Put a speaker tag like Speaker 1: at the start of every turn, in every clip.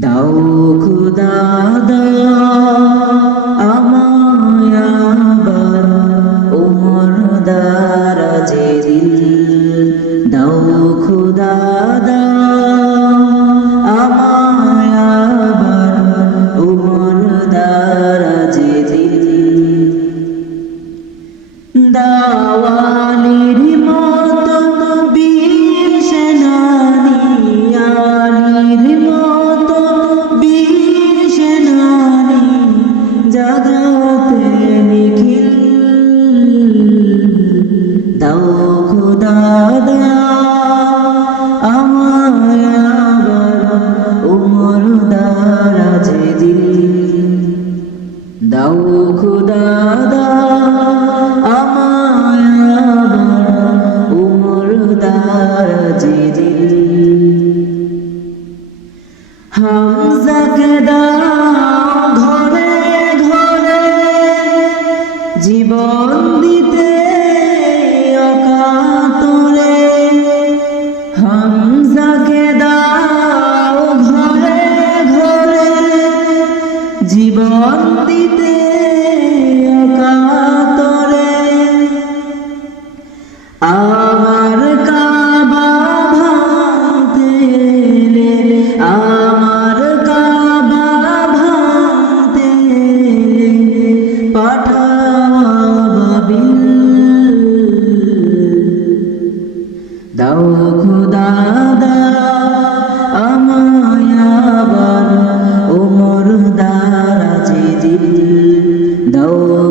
Speaker 1: দাও খুদা, দাও। আমায় আবার উমর দারাজে দিল দাও খুদা, দাও। আমায় আবার উমর দারাজে দিল দাওয়ালির নিখিল দাও খোদা আবার উমর দারাজে দিল দাও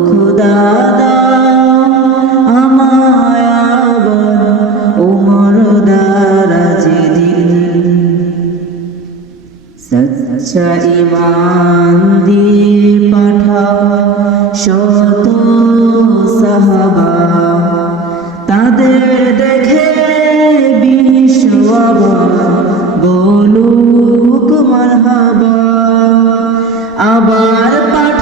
Speaker 1: খুদা সচ্চা ইমান দিয়ে পাঠাও শত সাহাবা তাদের দেখে বিশ্ব বলুক মারহাবা আবার পাঠাও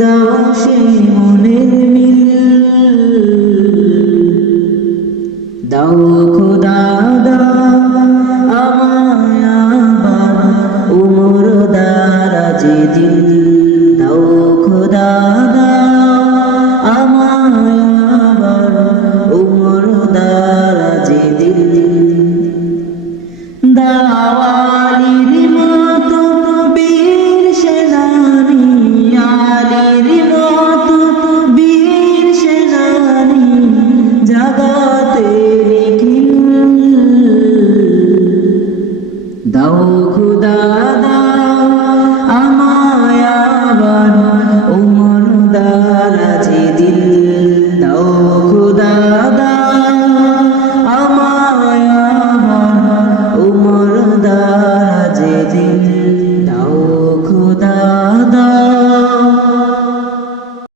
Speaker 1: দাও সে মনের মিল দাও খোদা দাও আমায় আবার উমর দারাজে দিল।